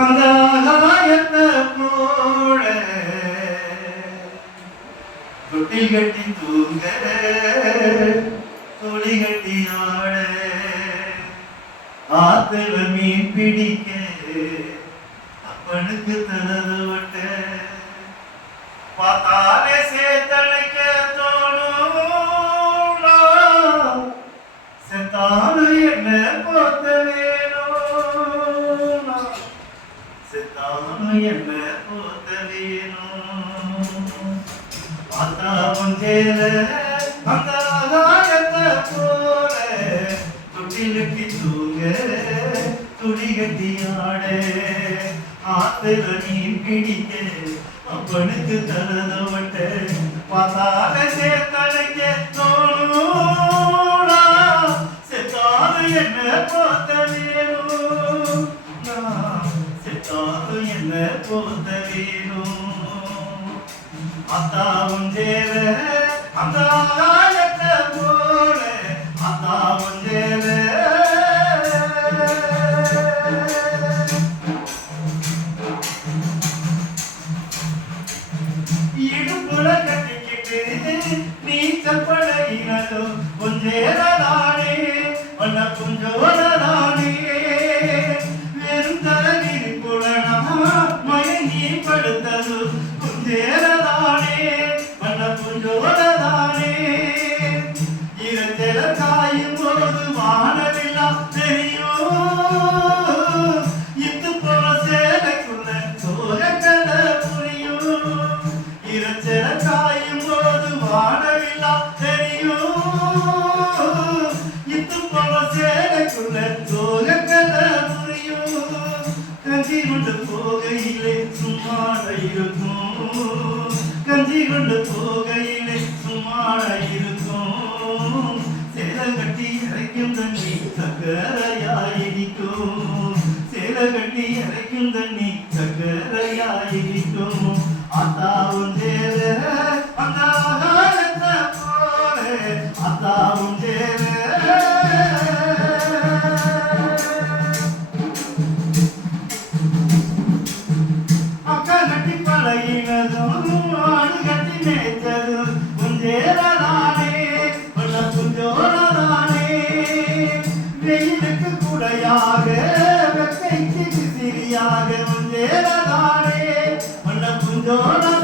அந்த ஆகாயத்தை போல தொட்டில் கட்டி தூங்க துளி கட்டி ஆட ஆத்துல மீன் பிடிக்க செத்தாலும் என்ன போத்த வேணும் பார்த்தா முஞ்சேல அந்த ஆகாயத்தை போல தொட்டிலுக்கு தூங்க துடி ஆட ஆத்துல நீர் பிடிக்க அப்பனுக்கு தரதவட்ட பார்த்தால என்ன போத்த வேணும். அத்தாவும் சேர அந்த ஆகாயத்தை போல. அத்தாவும் சேர இடுப்புல கட்டிக்கிட்டு நீச்சல் பழகினதோ கொஞ்சேரதானே வண்ண குஞ்சோரதானே குஞ்சேரதானே வண்ண குஞ்சோரதானே இரத்தில காயும் போது வானவில்லாம் தெரியும்? இத்து போல சேலைக்குள்ள சோகக்கதை புரியும். இரத்தில காயும் போது வானவில்லாம் தெரியும்? இத்து போல சேலைக்குள்ள சோகக்கதை புரியும். கஞ்சி கொண்டு போகையிலே சும்மா இருக்கும் கஞ்சி கொண்டு போகையிலே சும்மாட இருக்கும். சேலை கட்டி இறைக்கும் தண்ணி சக்கரையாயிருக்கும் சேலை கட்டி இறைக்கும் தண்ணி சக்கரையாயிருக்கும் அத்தாவும் சேர அந்த போல. அத்தாவும் சேர அக்கா கட்டி பழகின வெயிலுக்கு குடையாக வெக்கைக்கு சிறியாக குஞ்சேரதானே மன்ன குஞ்சோரதானே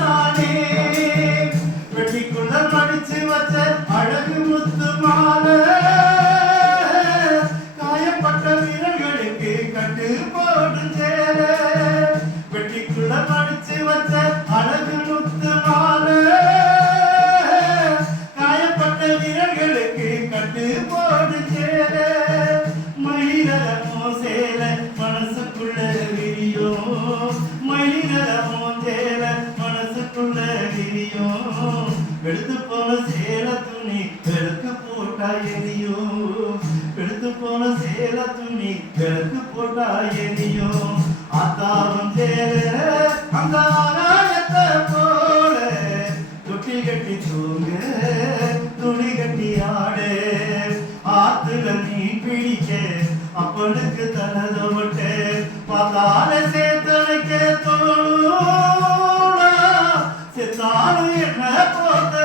மனசுக்குள்ள விரியும் எடுத்து போன சேல துணி வெளுக்கு போட்டா எரியோ எடுத்து போன சேல துணி வெளுக்கு போட்டா எரியோ அத்தாவும் சேர அந்த ஆகாயத்தை போல? தொட்டி கட்டி தூங்க துணி கட்டி ஆடு. ஆத்துல நீ பிடிக்க அப்பனுக்கு தனது விட்டு பார்த்தாலே செத்தாலும் என்ன போத்த